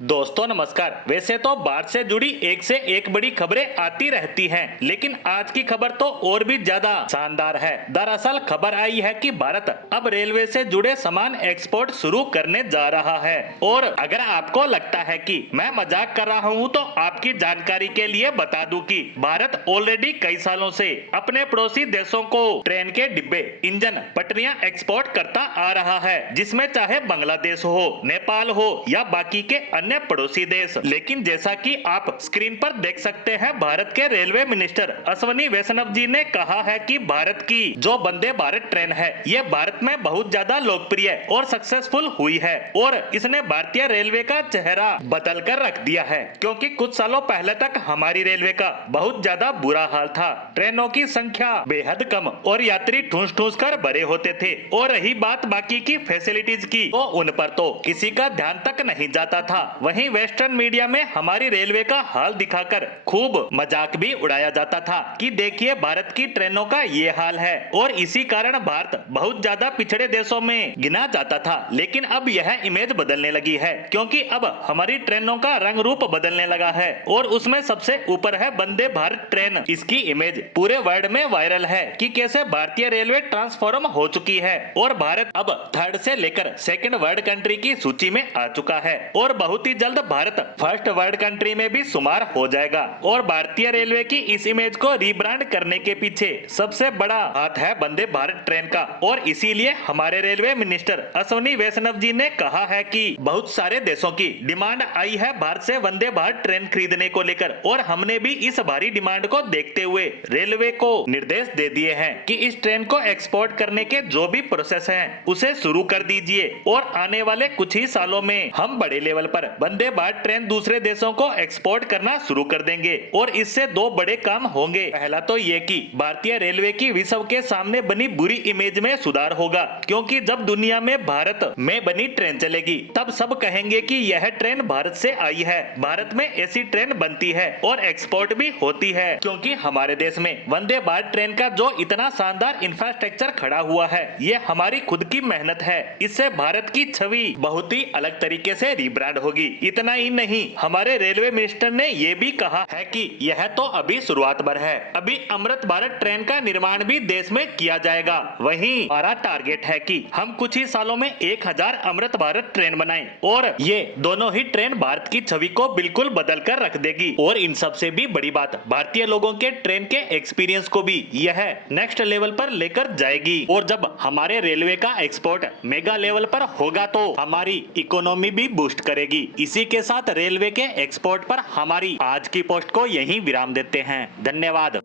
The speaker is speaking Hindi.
दोस्तों नमस्कार। वैसे तो बाढ़ से जुड़ी एक से एक बड़ी खबरें आती रहती हैं, लेकिन आज की खबर तो और भी ज्यादा शानदार है। दरअसल खबर आई है कि भारत अब रेलवे से जुड़े सामान एक्सपोर्ट शुरू करने जा रहा है। और अगर आपको लगता है कि मैं मजाक कर रहा हूं, तो आपकी जानकारी के लिए बता दूं कि भारत ऑलरेडी कई सालों से अपने पड़ोसी देशों को ट्रेन के डिब्बे, इंजन, पटरियां एक्सपोर्ट करता आ रहा है, जिसमें चाहे बांग्लादेश हो, नेपाल हो या बाकी के अन्य पड़ोसी देश। लेकिन जैसा कि आप स्क्रीन पर देख सकते हैं, भारत के रेलवे मिनिस्टर अश्विनी वैष्णव जी ने कहा है कि भारत की जो वंदे भारत ट्रेन है, ये भारत में बहुत ज्यादा लोकप्रिय और सक्सेसफुल हुई है और इसने भारतीय रेलवे का चेहरा बदल कर रख दिया है। क्योंकि कुछ सालों पहले तक हमारी रेलवे का बहुत ज्यादा बुरा हाल था। ट्रेनों की संख्या बेहद कम और यात्री ठूस ठूस कर भरे होते थे। और रही बात बाकी की फैसिलिटीज की, तो उन पर तो किसी का ध्यान तक नहीं जाता था। वहीं वेस्टर्न मीडिया में हमारी रेलवे का हाल दिखाकर खूब मजाक भी उड़ाया जाता था कि देखिए भारत की ट्रेनों का ये हाल है। और इसी कारण भारत बहुत ज्यादा पिछड़े देशों में गिना जाता था। लेकिन अब यह इमेज बदलने लगी है, क्योंकि अब हमारी ट्रेनों का रंग रूप बदलने लगा है और उसमें सबसे ऊपर है वंदे भारत ट्रेन। इसकी इमेज पूरे वर्ल्ड में वायरल है कि कैसे भारतीय रेलवे ट्रांसफॉर्म हो चुकी है और भारत अब थर्ड से लेकर सेकंड वर्ल्ड कंट्री की सूची में आ चुका है और बहुत ही जल्द भारत फर्स्ट वर्ल्ड कंट्री में भी शुमार हो जाएगा। और भारतीय रेलवे की इस इमेज को रीब्रांड करने के पीछे सबसे बड़ा हाथ है वंदे भारत ट्रेन का। और इसीलिए हमारे रेलवे मिनिस्टर अश्विनी वैष्णव जी ने कहा है कि बहुत सारे देशों की डिमांड आई है भारत से वंदे भारत ट्रेन खरीदने को लेकर, और हमने भी इस भारी डिमांड को देखते हुए रेलवे को निर्देश दे दिए हैं कि इस ट्रेन को एक्सपोर्ट करने के जो भी प्रोसेस है उसे शुरू कर दीजिए। और आने वाले कुछ ही सालों में हम बड़े लेवल पर वंदे भारत ट्रेन दूसरे देशों को एक्सपोर्ट करना शुरू कर देंगे। और इससे दो बड़े काम होंगे। पहला तो ये कि भारतीय रेलवे की विश्व के सामने बनी बुरी इमेज में सुधार होगा, क्योंकि जब दुनिया में भारत में बनी ट्रेन चलेगी तब सब कहेंगे कि यह ट्रेन भारत से आई है, भारत में ऐसी ट्रेन बनती है और एक्सपोर्ट भी होती है। क्योंकि हमारे देश में वंदे भारत ट्रेन का जो इतना शानदार इंफ्रास्ट्रक्चर खड़ा हुआ है, ये हमारी खुद की मेहनत है। इससे भारत की छवि बहुत ही अलग तरीके से रीब्रांड होगी। इतना ही नहीं, हमारे रेलवे मिनिस्टर ने ये भी कहा है कि यह तो अभी शुरुआत भर है, अभी अमृत भारत ट्रेन का निर्माण भी देश में किया जाएगा। वहीं हमारा टारगेट है कि हम कुछ ही सालों में 1000 अमृत भारत ट्रेन बनाएं और ये दोनों ही ट्रेन भारत की छवि को बिल्कुल बदल कर रख देगी। और इन सबसे भी बड़ी बात, भारतीय लोगों के ट्रेन के एक्सपीरियंस को भी यह नेक्स्ट लेवल पर लेकर जाएगी। और जब हमारे रेलवे का एक्सपोर्ट मेगा लेवल पर होगा तो हमारी इकोनॉमी भी बूस्ट करेगी। इसी के साथ रेलवे के एक्सपोर्ट पर हमारी आज की पोस्ट को यहीं विराम देते हैं। धन्यवाद।